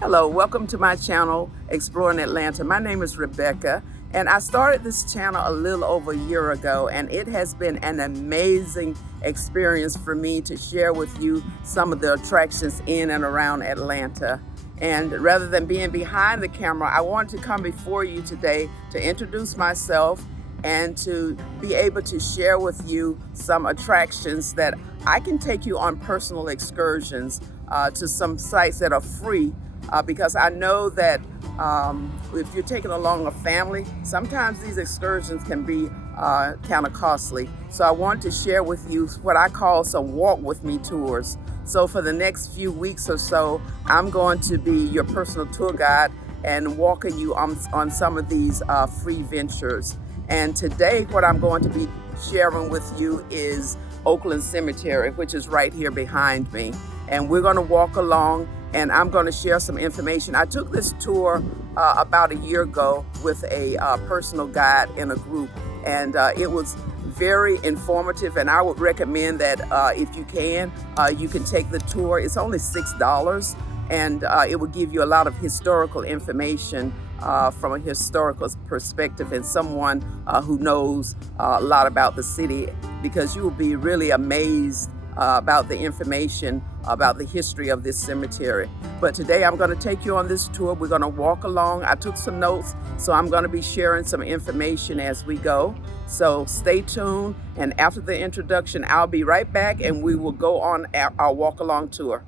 Hello, welcome to my channel, Exploring Atlanta. My name is Rebecca, and I started this channel a little over a year ago, and it has been an amazing experience for me to share with you some of the attractions in and around Atlanta. And rather than being behind the camera, I wanted to come before you today to introduce myself and to be able to share with you some attractions that I can take you on personal excursions to some sites that are free, because I know that if you're taking along a family, sometimes these excursions can be kind of costly. So I want to share with you what I call some walk with me tours. So for the next few weeks or so, I'm going to be your personal tour guide and walking you on some of these free ventures. And today what I'm going to be sharing with you is Oakland Cemetery, which is right here behind me. And we're going to walk along and I'm going to share some information. I took this tour about a year ago with a personal guide in a group, and it was very informative, and I would recommend that if you can take the tour. It's only $6, and it will give you a lot of historical information from a historical perspective and someone who knows a lot about the city, because you will be really amazed about the information about the history of this cemetery. But today I'm going to take you on this tour. We're going to walk along. I took some notes, so I'm going to be sharing some information as we go. So stay tuned, and after the introduction, I'll be right back and we will go on our walk along tour.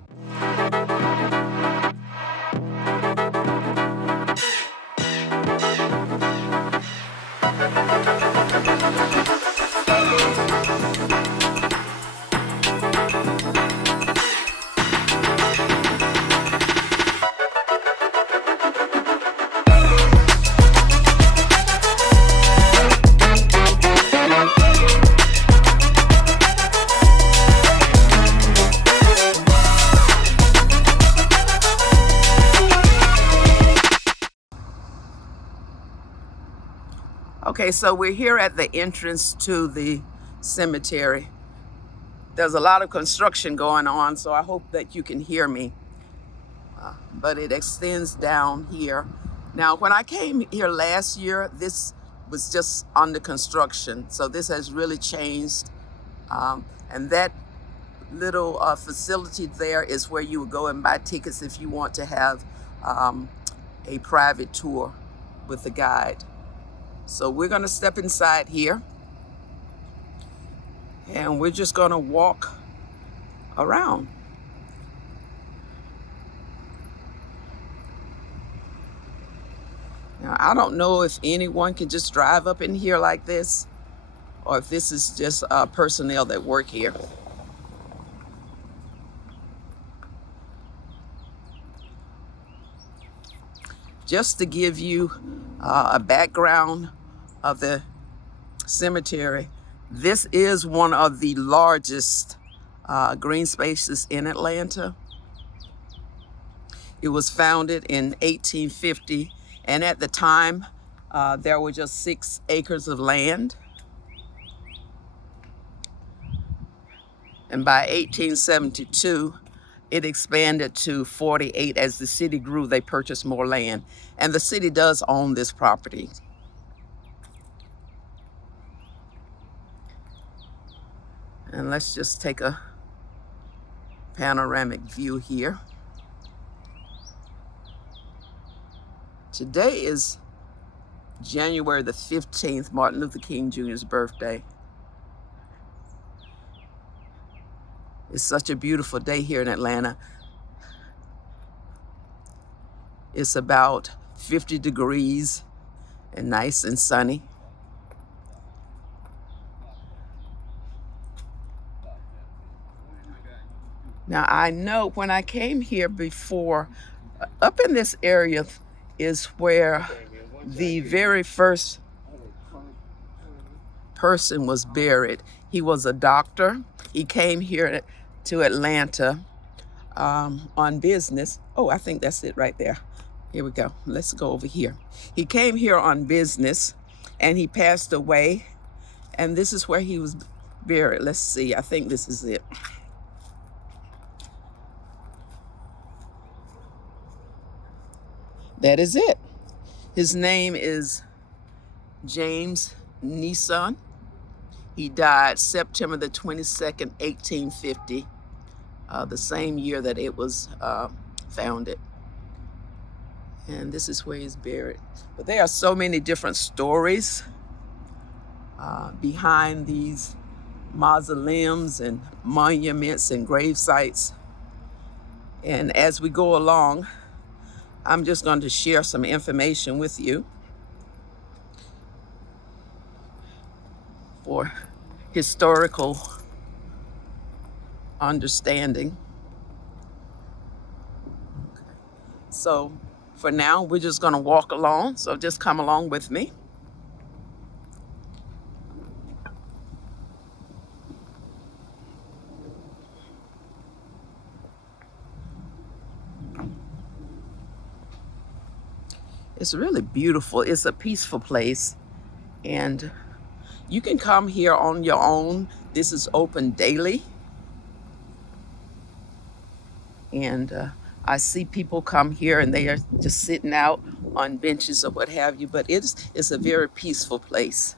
Okay, so we're here at the entrance to the cemetery. There's a lot of construction going on, so I hope that you can hear me. But it extends down here. Now, when I came here last year, this was just under construction. So this has really changed. And that little facility there is where you would go and buy tickets if you want to have a private tour with a guide. So we're going to step inside here, and we're just going to walk around. Now, I don't know if anyone can just drive up in here like this, or if this is just personnel that work here. Just to give you a background of the cemetery, this is one of the largest green spaces in Atlanta. It was founded in 1850, and at the time there were just 6 acres of land. And by 1872, it expanded to 48. As the city grew, they purchased more land. And the city does own this property. And let's just take a panoramic view here. Today is January the 15th, Martin Luther King Jr.'s birthday. It's such a beautiful day here in Atlanta. It's about 50 degrees and nice and sunny. Now, I know when I came here before, up in this area is where the very first person was buried. He was a doctor. He came here to Atlanta on business. Oh, I think that's it right there. Here we go. Let's go over here. He came here on business and he passed away. And this is where he was buried. Let's see. I think this is it. that is it. His name is James Nissen. He died September the 22nd, 1850, the same year that it was founded. And this is where he's buried. But there are so many different stories behind these mausoleums and monuments and grave sites. And as we go along, I'm just going to share some information with you for historical understanding. So for now, we're just going to walk along. So just come along with me. It's really beautiful. It's a peaceful place. And you can come here on your own. This is open daily. And I see people come here and they are just sitting out on benches or what have you, but it's a very peaceful place.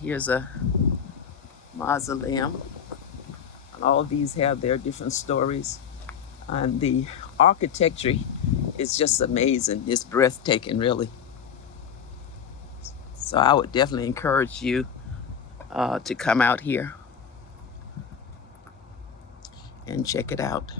Here's a mausoleum. And all of these have their different stories. And the architecture is just amazing. It's breathtaking, really. So I would definitely encourage you to come out here and check it out.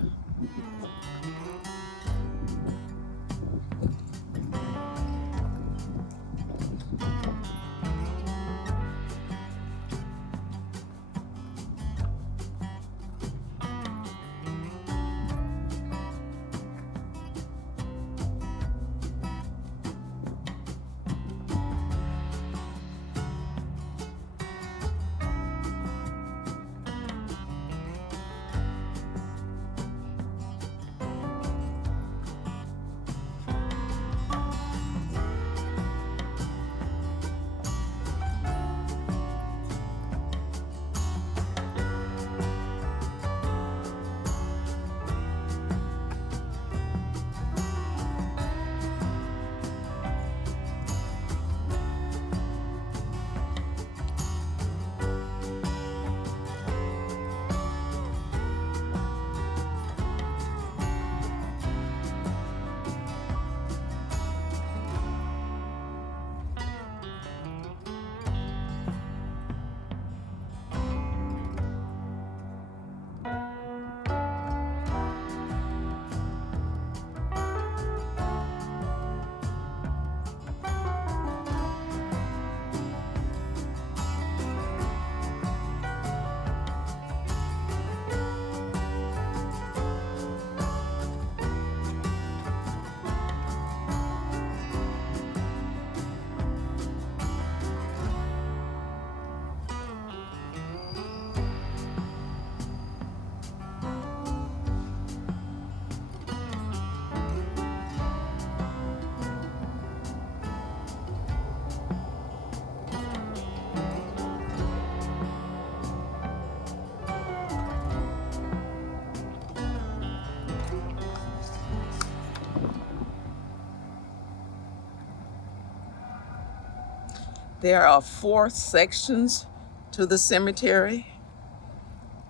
There are 4 sections to the cemetery.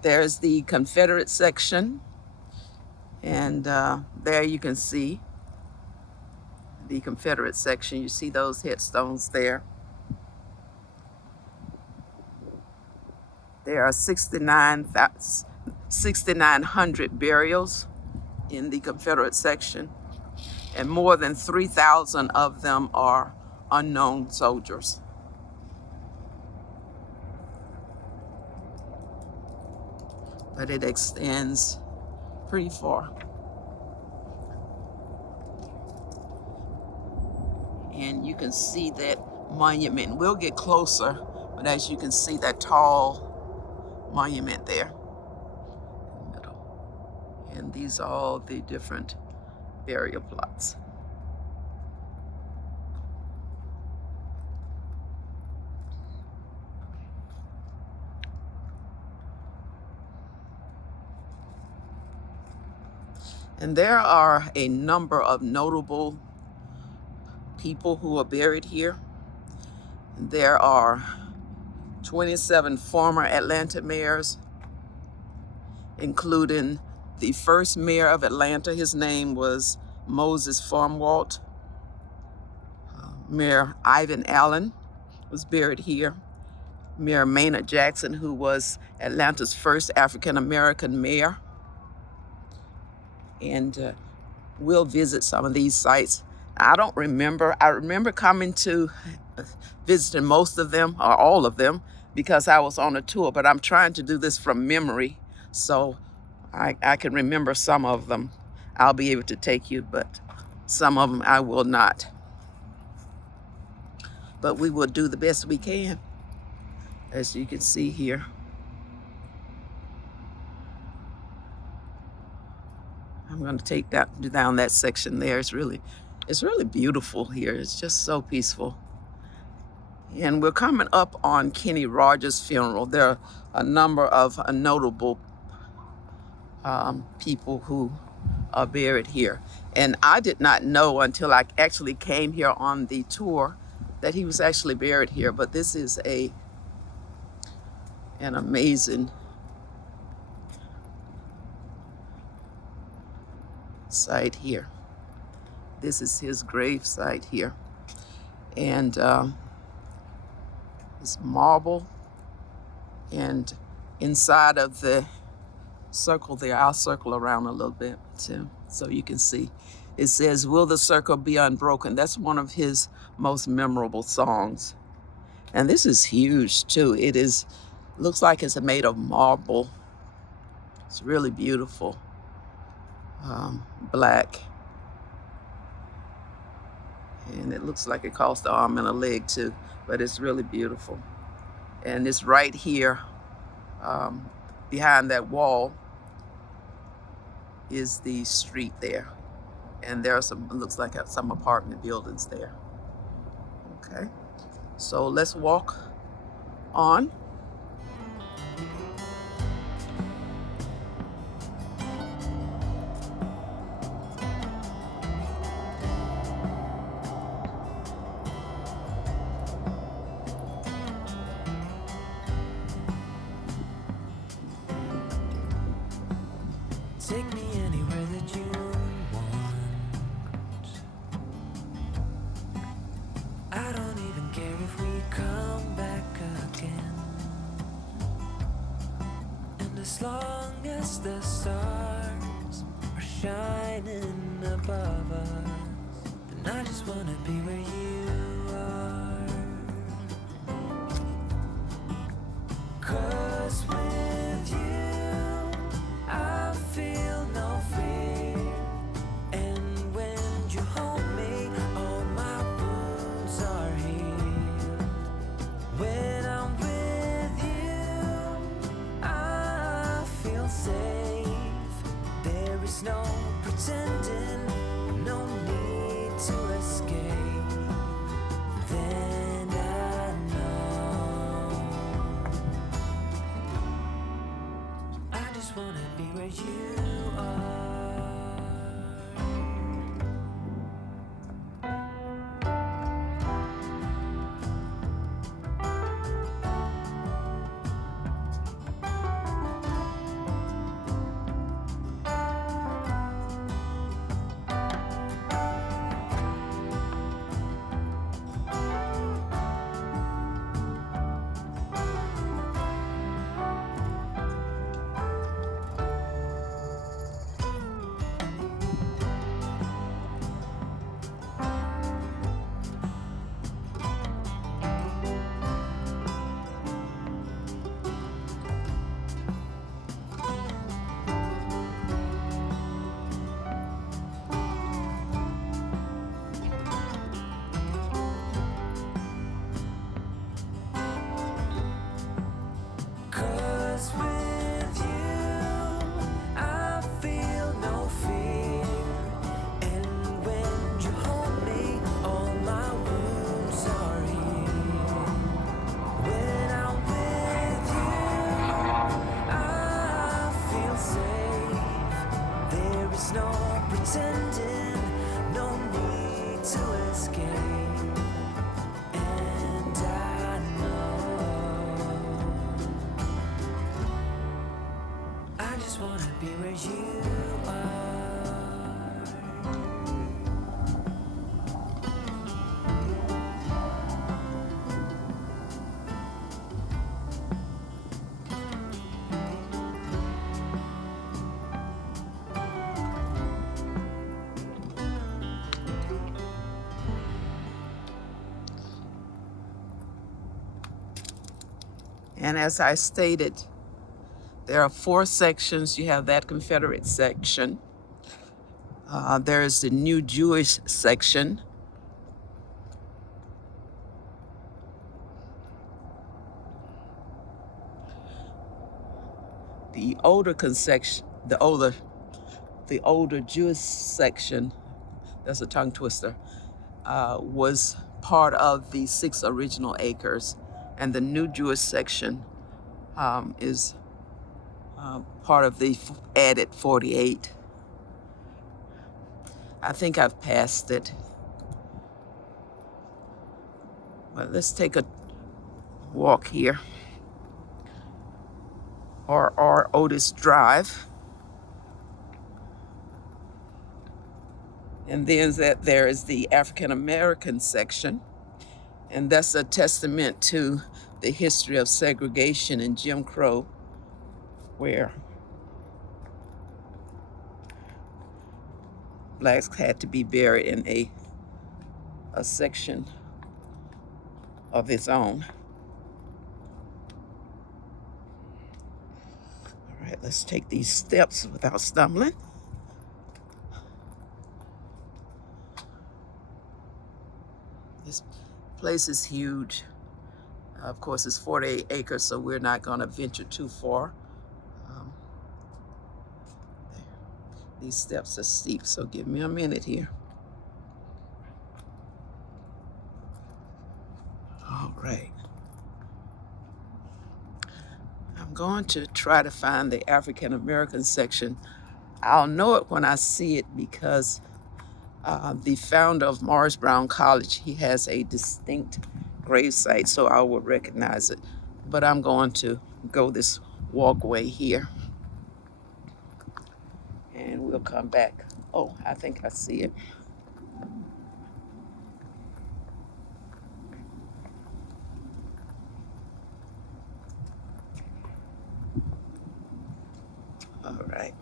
There's the Confederate section, and there you can see the Confederate section. You see those headstones there. There are 6,900 burials in the Confederate section, and more than 3,000 of them are unknown soldiers. But it extends pretty far. And you can see that monument. We'll get closer, but as you can see that tall monument there in the middle. And these are all the different burial plots. And there are a number of notable people who are buried here. There are 27 former Atlanta mayors, including the first mayor of Atlanta. His name was Moses Farmwalt. Mayor Ivan Allen was buried here. Mayor Maynard Jackson, who was Atlanta's first African-American mayor. And we'll visit some of these sites. I remember coming to visiting most of them, or all of them, because I was on a tour, but I'm trying to do this from memory, so I can remember some of them. I'll be able to take you, but some of them I will not. But we will do the best we can, as you can see here. I'm going to take down that section there. It's really beautiful here. It's just so peaceful. And we're coming up on Kenny Rogers' funeral. There are a number of notable people who are buried here. And I did not know until I actually came here on the tour that he was actually buried here. But this is an amazing site here. This is his grave site here. And it's marble. And inside of the circle there, I'll circle around a little bit too, so you can see. It says, "Will the circle be unbroken?" That's one of his most memorable songs. And this is huge too. Looks like it's made of marble. It's really beautiful. Black. And it looks like it cost an arm and a leg too, but it's really beautiful. And it's right here, behind that wall is the street there. And there are it looks like some apartment buildings there. Okay, so let's walk on. Take me anywhere that you want. I don't even care if we come back again. And as long as the stars are shining above us, then I just wanna be where you are. 'Cause with you I feel no fear, and when you hold me, all my wounds are healed. When I'm with you, I feel safe. There is no pretending, no need to escape. Then I know I just wanna be where you are. No pretending, no need to escape. you are. And as I stated, there are 4 sections. You have that Confederate section. There is the New Jewish section. The older Jewish section, that's a tongue twister, was part of the 6 original acres, and the New Jewish section is part of the added 48. I think I've passed it. Well, let's take a walk here. R. Otis Drive. And then there is the African American section. And that's a testament to the history of segregation and Jim Crow, where blacks had to be buried in a section of its own. All right, let's take these steps without stumbling. This place is huge. Of course, it's 48 acres, so we're not going to venture too far. These steps are steep, so give me a minute here. All right. I'm going to try to find the African American section. I'll know it when I see it because the founder of Morris Brown College, he has a distinct gravesite, so I will recognize it. But I'm going to go this walkway here. And we'll come back. Oh, I think I see it. All right.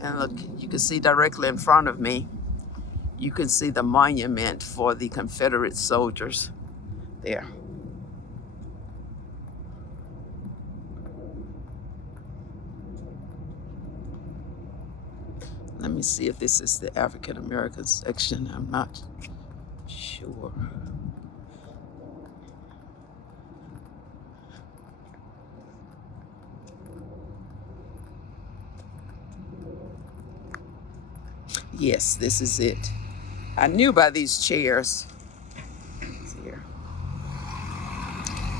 And look, you can see directly in front of me, you can see the monument for the Confederate soldiers there. Let me see if this is the African American section. I'm not sure. Yes, this is it. I knew by these chairs. It's here.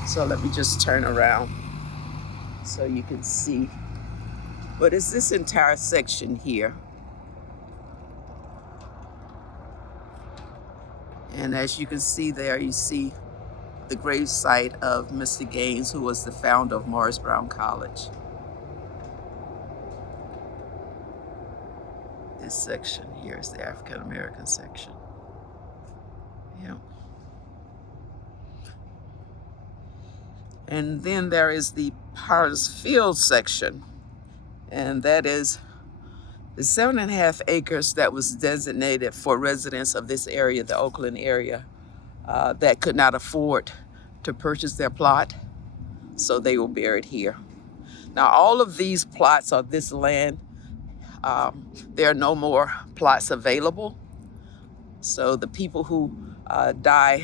So let me just turn around so you can see. But it's this entire section here. And as you can see there, you see the gravesite of Mr. Gaines, who was the founder of Morris Brown College. This section here is the African American section. Yeah. And then there is the Potter's Field section, and that is the 7.5 acres that was designated for residents of this area, the Oakland area, that could not afford to purchase their plot, so they were buried here. Now, all of these plots of this land, there are no more plots available. So the people who die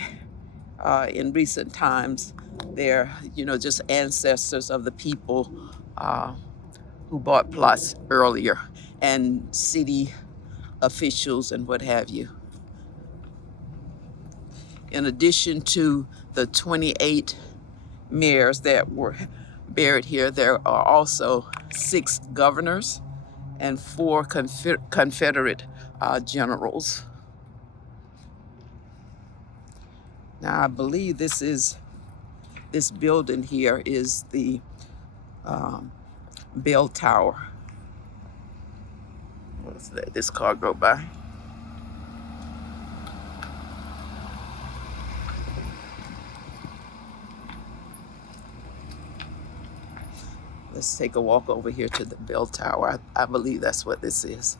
in recent times, they're just ancestors of the people who bought plots earlier, and city officials and what have you. In addition to the 28 mayors that were buried here, there are also 6 governors and 4 Confederate generals. Now, I believe this is This building here is the bell tower. Let's let this car go by. Let's take a walk over here to the bell tower. I believe that's what this is.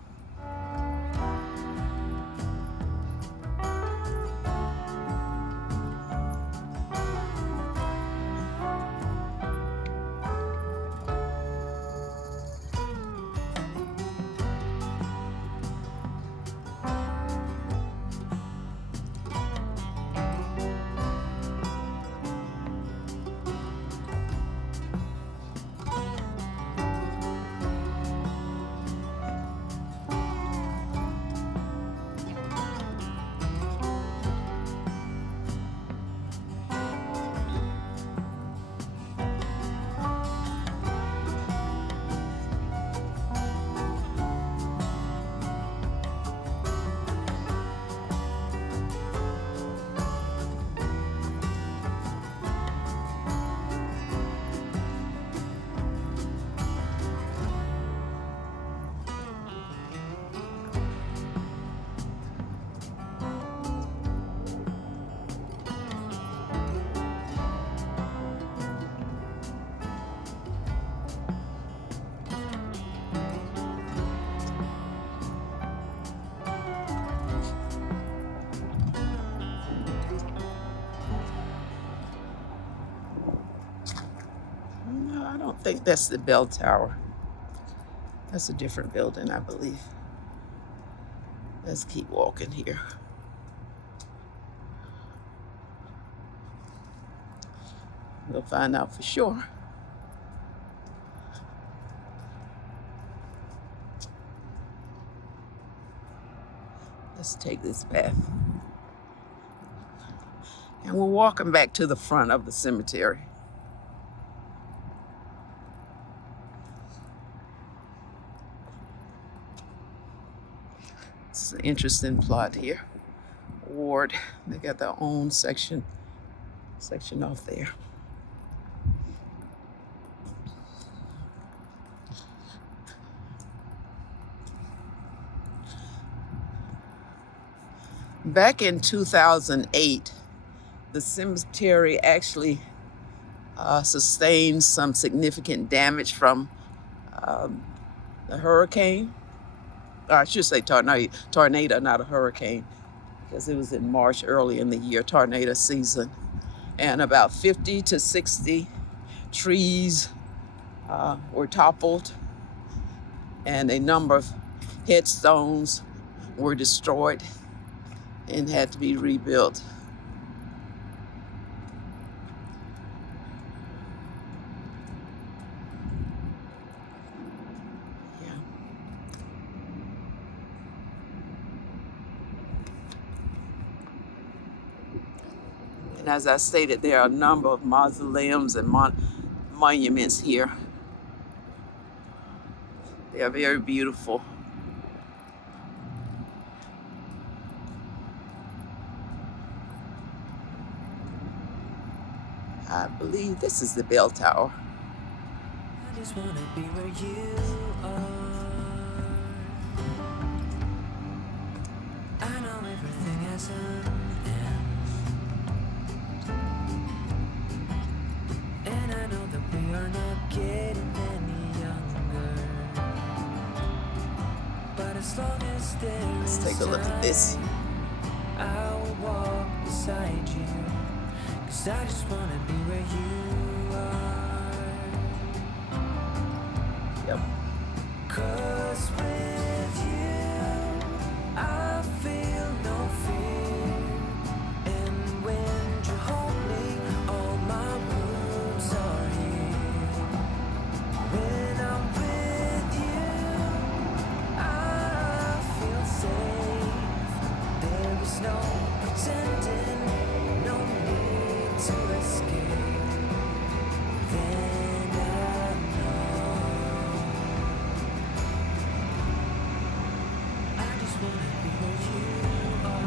No, I don't think that's the bell tower. That's a different building, I believe. Let's keep walking here. We'll find out for sure. Let's take this path. And we're walking back to the front of the cemetery. It's an interesting plot here. Ward, they got their own section off there. Back in 2008, the cemetery actually sustained some significant damage from the hurricane. I should say tornado, not a hurricane, because it was in March early in the year, tornado season. And about 50 to 60 trees were toppled, and a number of headstones were destroyed and had to be rebuilt. Yeah. And as I stated, there are a number of mausoleums and monuments here. They are very beautiful. I believe this is the bell tower. I just wanna be where you are. I know everything has an end, and I know that we are not getting any younger. But as long as there Let's take a look at this. I will walk beside you. 'Cause I just wanna be where you are. Yep. 'Cause with you, I feel no fear. And when you hold me, all my wounds are healed. When I'm with you, I feel safe. There is no pretending, no need to escape. Then I know I just wanna be where you are.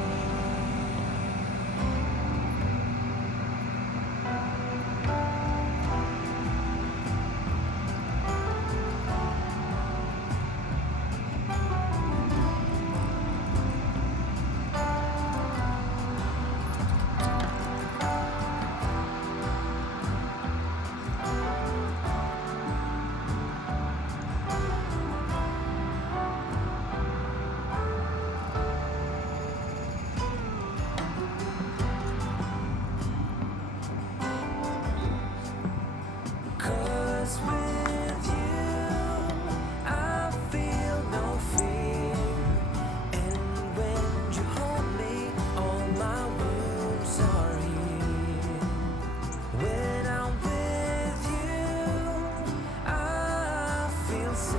safe.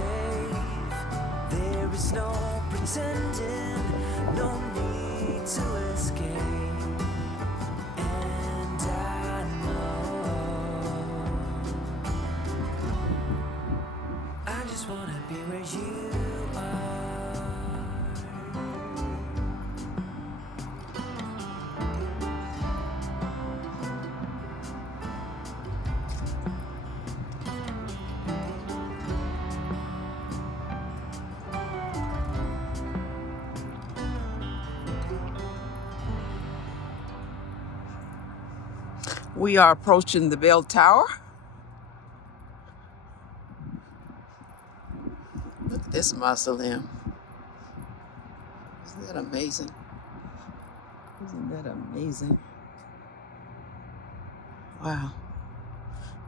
There is no pretending, no need to escape. And I know I just wanna be where you are. We are approaching the bell tower. Look at this mausoleum. Isn't that amazing? Isn't that amazing? Wow.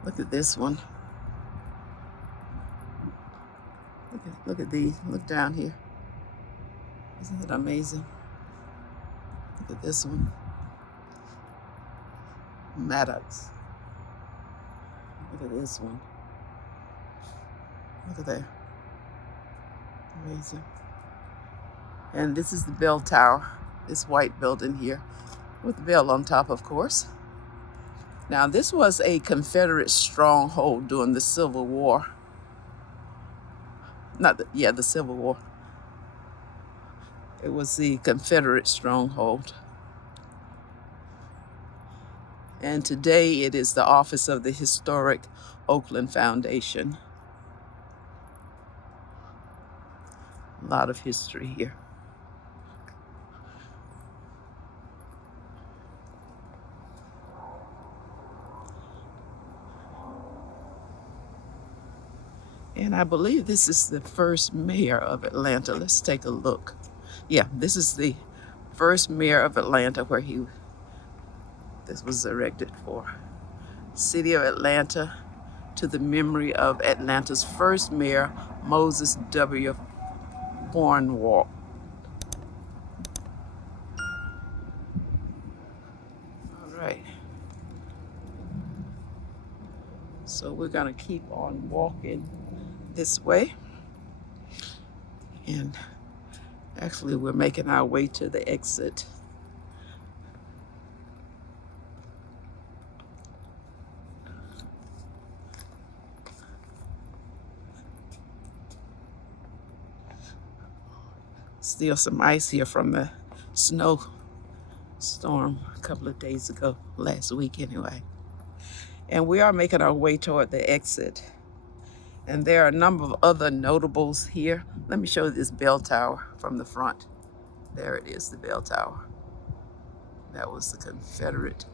Look at this one. Look at these. Look down here. Isn't it amazing? Look at this one. Maddox. Look at this one. Look at that. Amazing. And this is the bell tower, this white building here, with the bell on top, of course. Now, this was a Confederate stronghold during the Civil War. The Civil War. It was the Confederate stronghold. And today it is the office of the historic Oakland Foundation. A lot of history here. And I believe this is the first mayor of Atlanta. Let's take a look. Yeah, this is the first mayor of Atlanta where this was erected for. City of Atlanta, to the memory of Atlanta's first mayor, Moses W. Barnwell. All right. So we're gonna keep on walking this way. And actually we're making our way to the exit. Still some ice here from the snow storm a couple of days ago, last week anyway. And we are making our way toward the exit. And there are a number of other notables here. Let me show you this bell tower from the front. There it is, the bell tower. That was the Confederate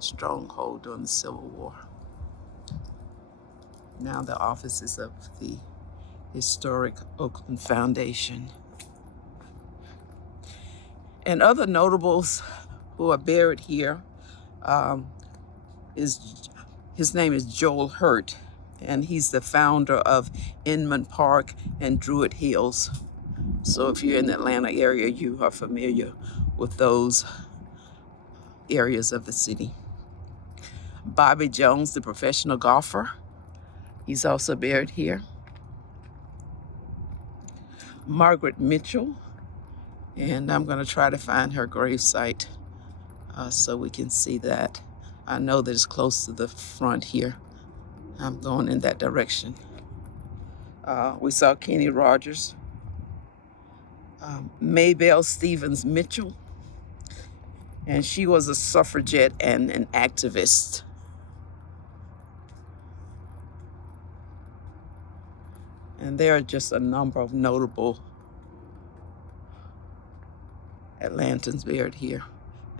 stronghold during the Civil War. Now the offices of the historic Oakland Foundation. And other notables who are buried here, his name is Joel Hurt, and he's the founder of Inman Park and Druid Hills. So if you're in the Atlanta area, you are familiar with those areas of the city. Bobby Jones, the professional golfer, he's also buried here. Margaret Mitchell, and I'm going to try to find her gravesite so we can see that. I know that it's close to the front here. I'm going in that direction. We saw Kenny Rogers, Maybelle Stevens Mitchell, and she was a suffragette and an activist. And there are just a number of notable Atlantans buried here.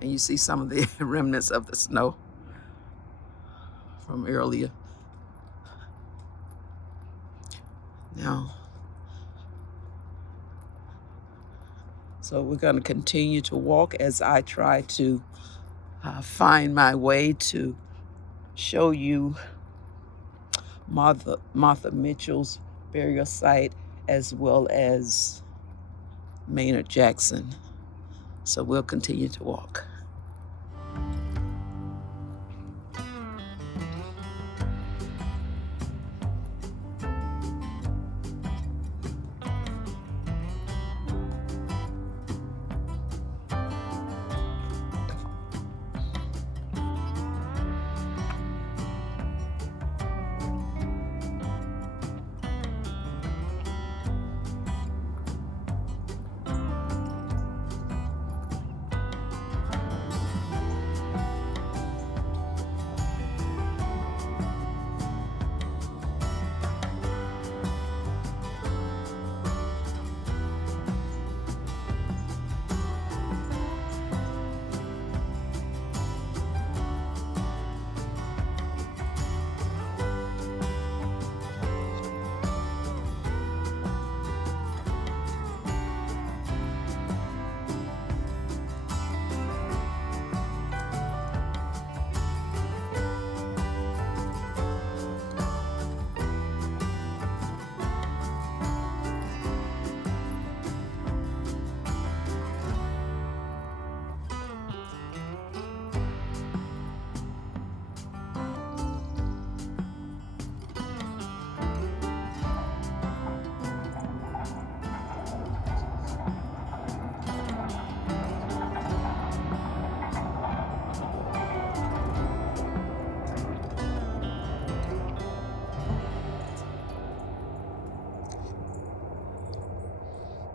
And you see some of the remnants of the snow from earlier. Now, so we're going to continue to walk as I try to find my way to show you Martha Mitchell's burial site, as well as Maynard Jackson. So we'll continue to walk.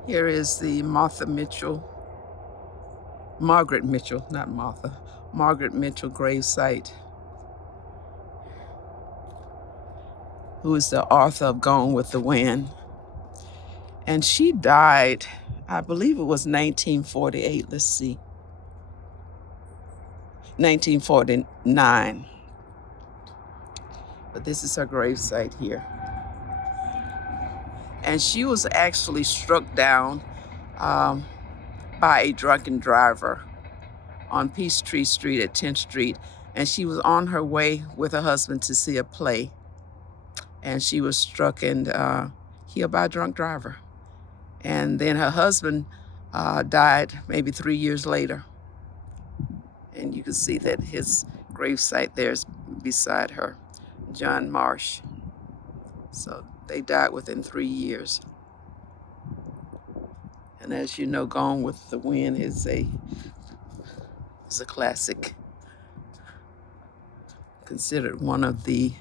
Here is the Margaret Mitchell, not Martha, Margaret Mitchell gravesite, who is the author of Gone with the Wind. And she died, I believe it was 1948, let's see, 1949. But this is her gravesite here. And she was actually struck down by a drunken driver on Peachtree Street at 10th Street. And she was on her way with her husband to see a play. And she was struck and killed by a drunk driver. And then her husband died maybe 3 years later. And you can see that his gravesite there is beside her, John Marsh. So they died within 3 years. And as you know, Gone with the Wind is a classic, considered one of the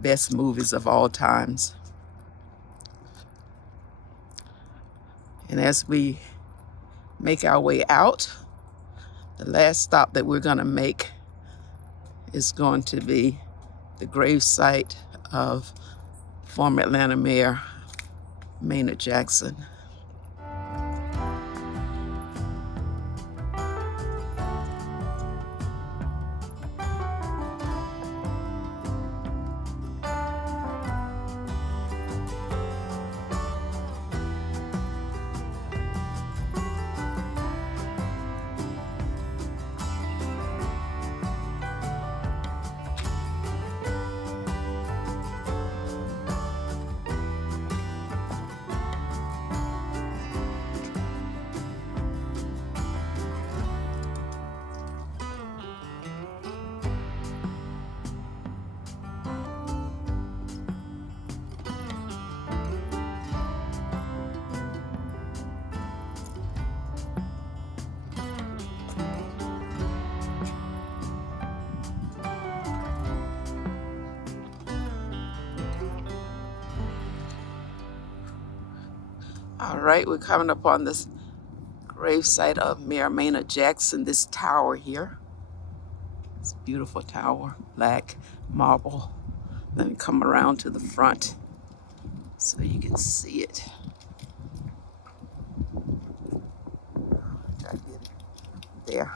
best movies of all times. And as we make our way out, the last stop that we're going to make is going to be the gravesite of former Atlanta Mayor Maynard Jackson. All right, we're coming up on this gravesite of Mayor Maynard Jackson, this tower here. It's a beautiful tower, black marble. Let me come around to the front so you can see it. Try to get it there.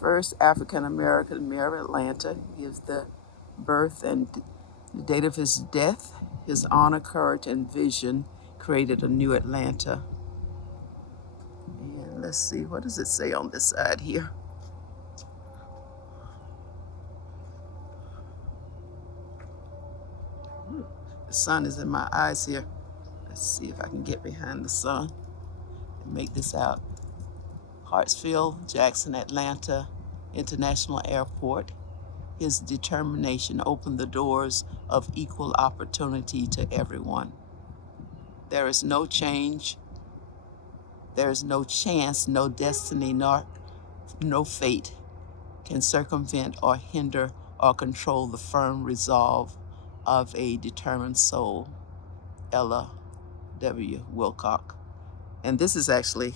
First African-American mayor of Atlanta, gives the birth and the date of his death. His honor, courage, and vision created a new Atlanta. And let's see, what does it say on this side here? The sun is in my eyes here. Let's see if I can get behind the sun and make this out. Hartsfield Jackson Atlanta International Airport. His determination opened the doors of equal opportunity to everyone. There is no change, there is no chance, no destiny, nor no fate can circumvent or hinder or control the firm resolve of a determined soul. Ella W. Wilcox. And this is actually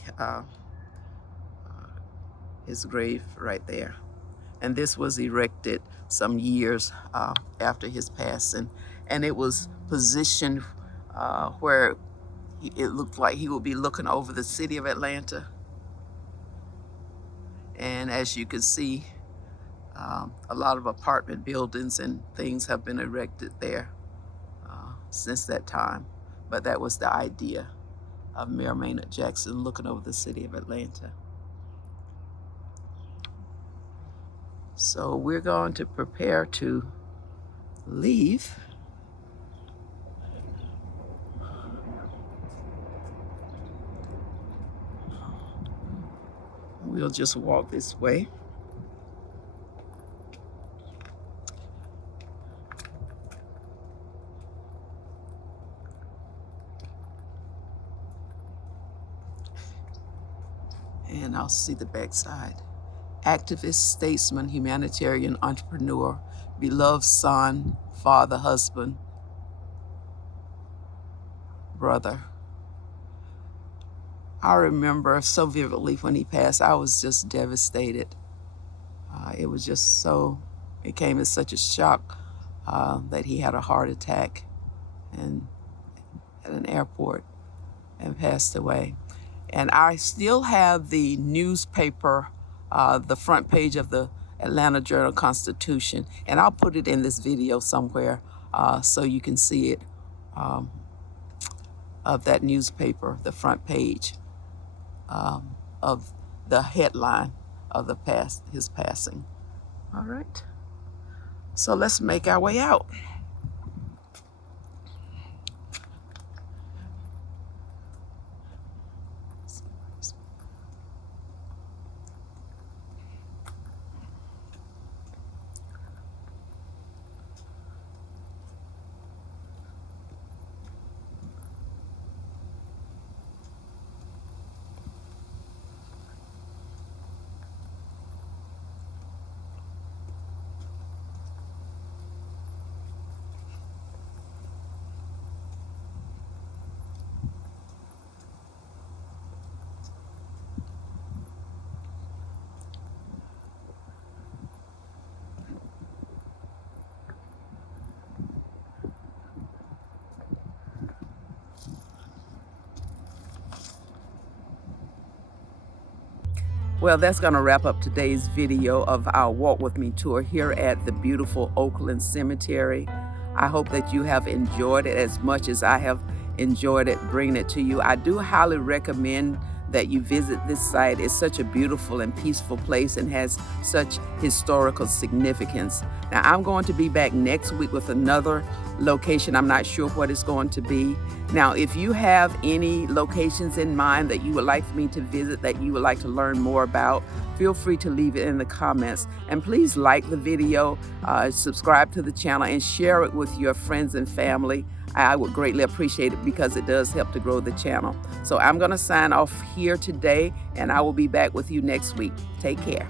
his grave right there. And this was erected some years after his passing. And it was positioned where it looked like he would be looking over the city of Atlanta. And as you can see, a lot of apartment buildings and things have been erected there since that time. But that was the idea of Mayor Maynard Jackson looking over the city of Atlanta. So we're going to prepare to leave. We'll just walk this way. And I'll see the backside. Activist, statesman, humanitarian, entrepreneur, beloved son, father, husband, brother. I remember so vividly when he passed. I was just devastated. It was just so, it came as such a shock that he had a heart attack and at an airport and passed away. And I still have the newspaper, the front page of the Atlanta Journal-Constitution, and I'll put it in this video somewhere so you can see it, of that newspaper, the front page of the headline of his passing. All right, so let's make our way out. Well, that's going to wrap up today's video of our Walk With Me tour here at the beautiful Oakland Cemetery. I hope that you have enjoyed it as much as I have enjoyed it bringing it to you. I do highly recommend that you visit this site. It's such a beautiful and peaceful place and has such historical significance. Now, I'm going to be back next week with another location. I'm not sure what it's going to be. Now, if you have any locations in mind that you would like for me to visit, that you would like to learn more about, feel free to leave it in the comments. And please like the video, subscribe to the channel, and share it with your friends and family. I would greatly appreciate it because it does help to grow the channel. So I'm going to sign off here today, and I will be back with you next week. Take care.